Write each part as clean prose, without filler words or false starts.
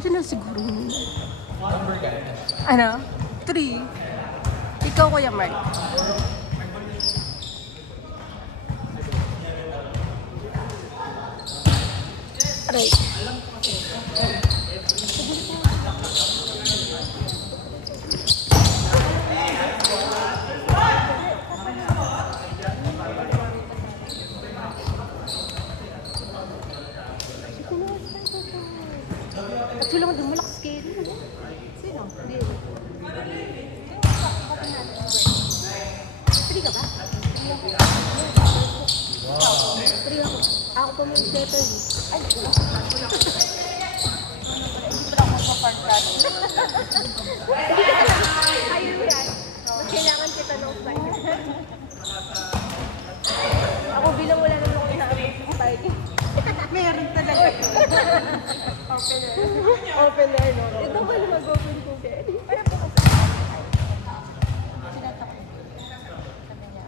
Pwede na siguro yun. Ano? 3. Ikaw, Kuya Mark. Right. At sila nga dumalakas kayo. Sino? Hindi. Free ka ba? Free ako. Ako po may letter. Ay, hindi pa ako magpa-parkat. Ayun yan. Mas kailangan kita ng park. Ako bilang wala naman ako inaabot sa park. Meron talaga. Open air, no? Ito ba na mag-open ko kayo? Para po kasi. Sinatak ko. Sabi niya.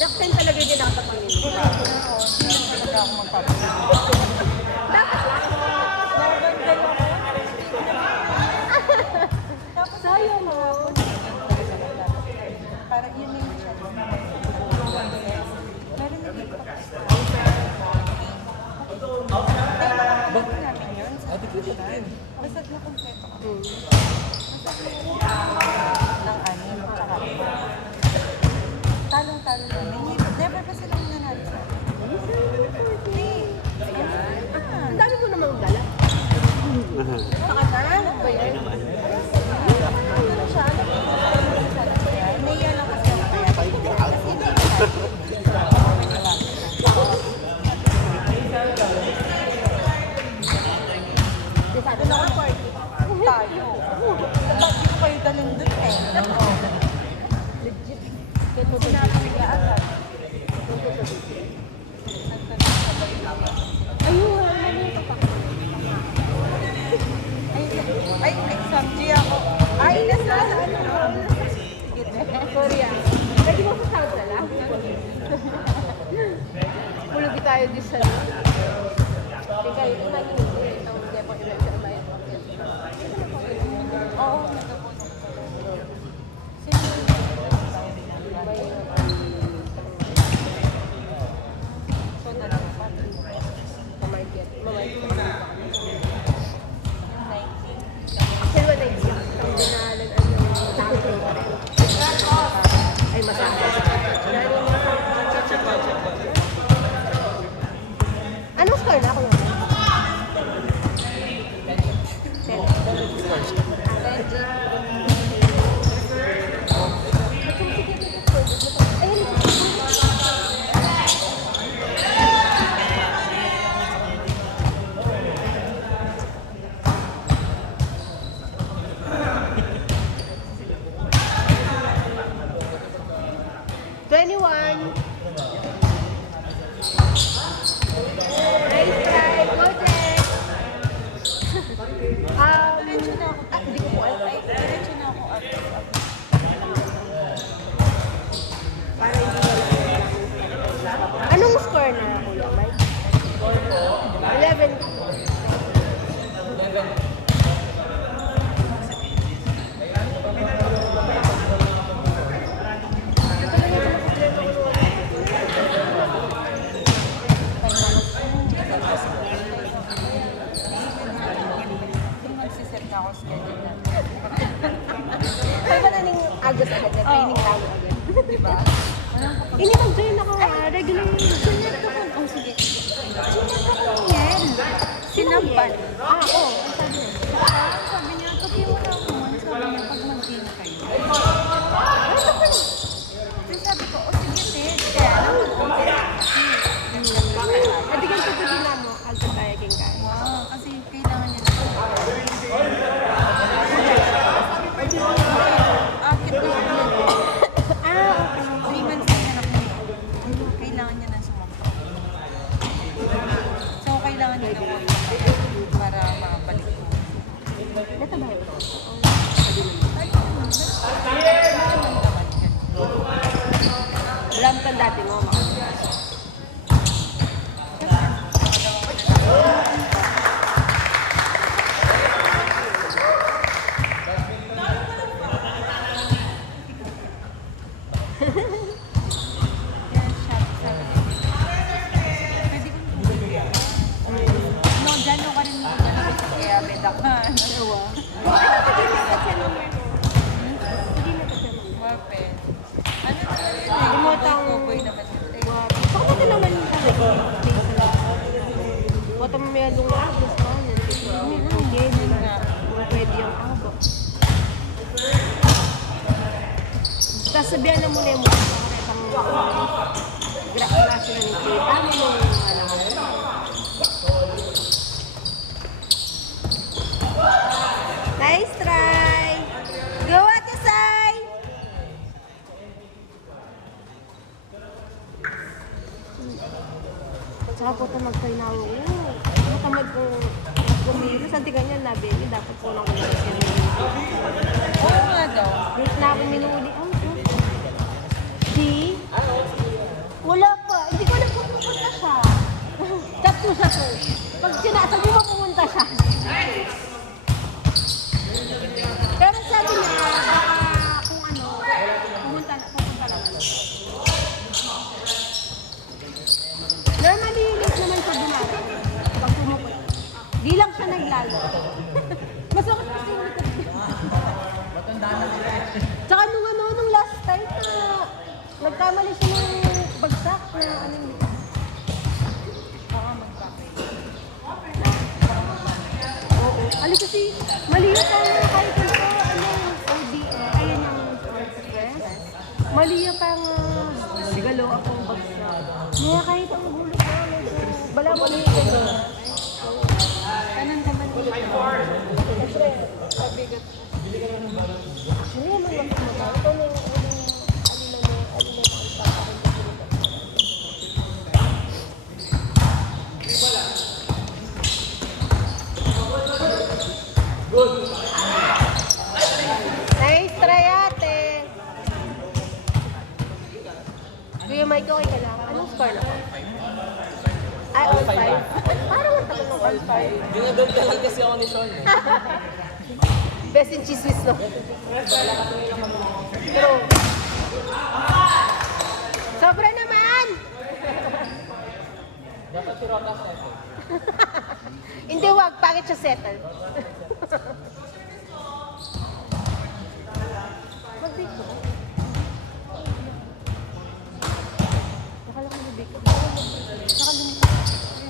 Naksen talaga yung dinakapangin. Hindi talaga ako magpapagod. Dapat lang. Dapat sayang mo. Para yun yung siya. Meron na dito. Bakit namin yun? Basta na kompleto ka. Basta ng anim. Talong-talong namin. Never pa silang nanalo sa akin. Ang dami mo namang dala. Saka na? Ba yan? Ano siya? Naiya lang kasi ako kaya. Kasi hindi ko sabi na nga party. Tayo. Hindi ko kayo dalhin dun eh. Legit. Ito sinabi ka agad. Ayun, nalito pa. Ay, exam G ako. Ay, nasa ano? Sorry ah. Pwede mo sa sound na lang? Pulubi tayo di sa lang. Teka, ito na yun. Ito ang depo i-refer na yun. Oo, nagkapunong. Sino yun? Anong score na ako yun? 10. Agos agad na training tayo agad. Diba? Hindi mag-join ako regular. Sinet ko kung, oh sige. Sinet ko kung Yel. Sinampan. Oo. Sabi niya. Sabi niya, tuki mo na ako. Sabi niya, pag mag-game kayo. Then sabi ko, oh sige, Ted. Kaya lang, Pwede kang tutugin na mo. Agad tayo king kaya. wow, kasi kailangan niya na. Akit na siya. Okay. 3 months na anak niya. Kailangan niya na sumampa. So, kailangan niya na wala para mabalik ko. Ito ba yun? Wala mo kang dati mo, mga. Yan siya, sabi niya. Pwede kong tubig. No, dyan no ka rin mo. Kaya bedakan. Dalawa. Mapet. Ano naman yun eh? Lumotang- Kukoy naman yun. Eh, Baka mo naman yung Wata mo may along agos pa. Hindi nga. Pwede yung abo. Tapos sabihan na muna yung mga karetang grasa na ni Kate. Ano yung Nice try! Go Ate Sai! Tsaka po ito mag-try na ako. Matamad kong kumilos. Ang tiga niya na, baby. Dapat po lang ko na kasi oo nga daw. Wait na ako minuli. See? Wala pa. Hindi ko alam kung pupunta siya. Tatlo siya to. Pag sinasabi mo pumunta siya. Pero sabi niya, baka kung ano, pupunta naman. Normally, late naman siya dumating. Pag pumupunta. Di lang siya naglalo. Masakit kasi yung likod niya. Tsaka nung last time na nagkamali siya ng bagsak na anong likod. Baka magpapay. Oo. Ali kasi mali yung kahit ito, ayun yung stress. Mali yung pang sigalo akong bagsak. Kaya kahit ang gulo ko, bala mo na yung Kanan naman ulit. Siyempre, mabigat. Actually, ano lang ito na? Ito na yung Nice try ate! Kuya Mike, okay ka lang? Anong score na? Ay, all 5? Parang ang tagal ng all 5. Dinadon ka lang kasi ako ni Sean eh. Best in chismis, no? Pero, sobra naman! Dapat si Rota settle. Hindi, wag. Pangit siya settle. Mag-bake ko. Nakala ko mag-bake ko.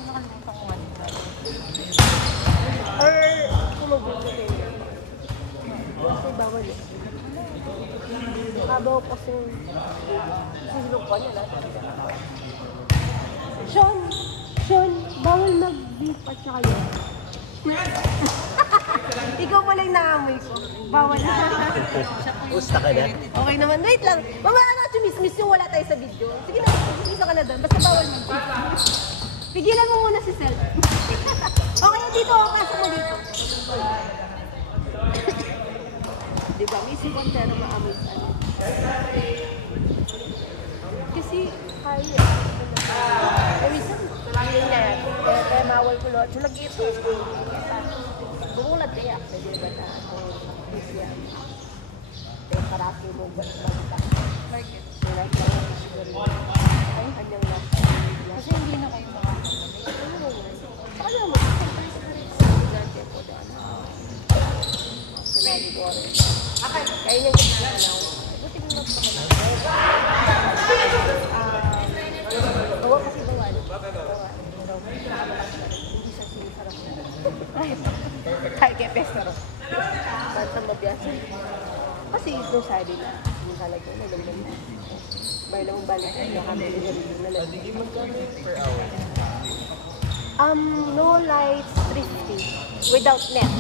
Nakalimutan ko nga dito. Or, kung mag-bake ko kayo. Kasi bawal eh. Kabaw kasi sisilok pa niya lahat. Sean, bawal mag-beef at saka yun. Ikaw pala yung naamoy ko. Bawal Usta ka na? Okay naman, wait lang. Mamaya na chumismis yung wala tayo sa video. Sige na, isa ka na doon. Basta bawal mag-beef. Pigilan mo muna si Sel. Okay, dito ako. Pasok mo dito. Diba? May sipon tayo na maamoy sa ano. Kasi, kaya. Minsan, yun nga yan. Kaya mawal ko lo. Siya lagi ito. Bumulat kaya. Pwede ba na ang isya? Kaya karaki mo ba ita? Like it. Like siguro. Ay, kanyang last. Kasi hindi na kayo makakabalik. Paano mo? Dati po daan. Sinali ko rin. Kaya niyang kinalaw. Dumating na ako. Bawa kasi bawal. Hindi siya sinisarap na. Kahit kaya pestero. Basta mabiyasan. Kasi ito sari na. Yung talaga na lang naman. May lang balik na kami na lang. Per hour. No lights, 350. Without net.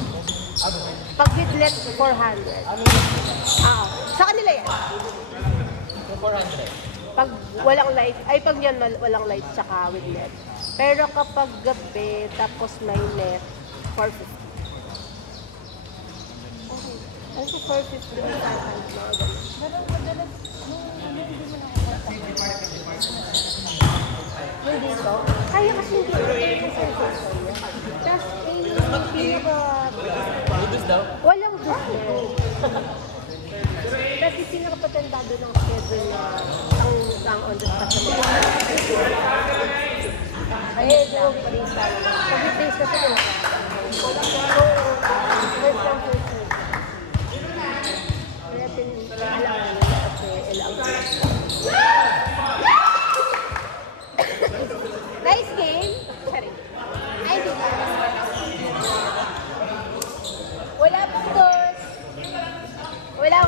Pag with net, 400. Sa kanila yan. 400. Pag walang light, ay pag yan walang light tsaka with net. Pero kapag gabi, tapos may net, 450. Okay. Ano si 450 ang sasang mga ganun? Pero madalas, hindi mo nakakontak. Yung dito, kaya kasi hindi ko yung sensation niya. Tapos, yung pinaka... Budus daw? Walang gusto. Kasi pinakapatandado ng schedule na ang on the spot sa mga ayun lang pa rin tayo. Pag-days kasi wala ka. So, first time, first time. Kaya pinaalangan nila kasi ilang. Nice game. Sorry. Ay, di ba? Wala pong doors. Wala